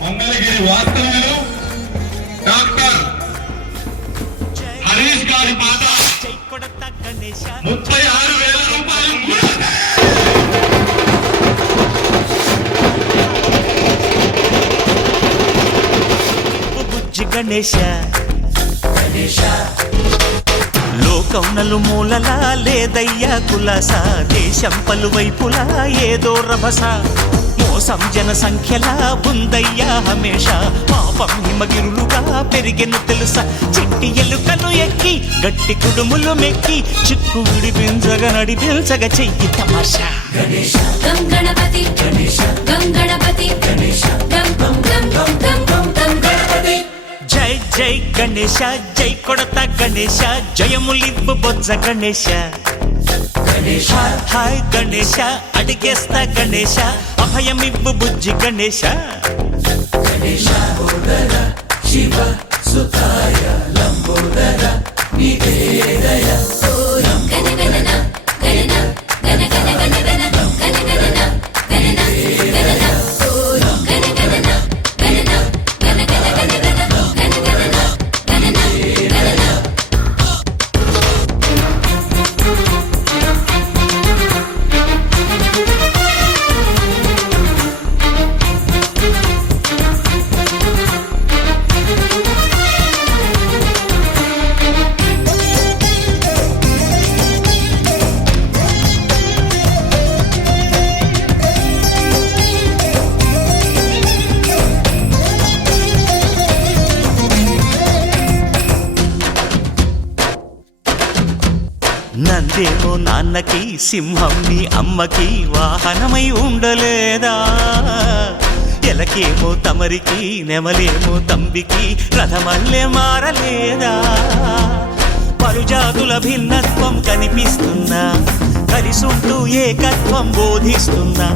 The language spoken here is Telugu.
మంగళగిరి వాస్తవ్యులు డాక్టర్ హరీష్ గారి పాట 36,000 రూపాయలు బుజ్జి గణేశ లోకం నలుమూలలా లేదయ్యా కులాస దేశం పలువైపులా ఏదో రభస మోసం జన సంఖ్యలా ఉందయ్యా హమేష పాపం హిమగిరులుగా పెరిగెను తెలుసా చిట్టి ఎలుకలు ఎక్కి గట్టి కుడుములు మెక్కి చిక్కు విడిపించగా నడిపించగా చెయ్యి తమాషా గం గణపతి గం గణపతి గం గం గం గం గం గం గం గణపతి జై జై గణేశ జై కొడత గణేశ జయములివ్వు బొజ్జ గణేశ హాయ్ గణేశ అడిగేస్తా గణేశ అభయమివ్వు బుజ్జి గణేశ శివ సుతాయ లంబోదర నివేదయ గణగణన గణన గణ గణ గణ గణ గణగణన గణన గణన గణగణన గణన గణ గణ గణ గణ గణగణన గణన గణన నందేమో నాన్నకి సింహం నీ అమ్మకి వాహనమై ఉండలేదా ఎలకేమో తమరికి నెమలేమో తంబికి రథమల్లే మారలేదా పలుజాతుల భిన్నత్వం కనిపిస్తున్నా కలిసుంటూ ఏకత్వం బోధిస్తున్నా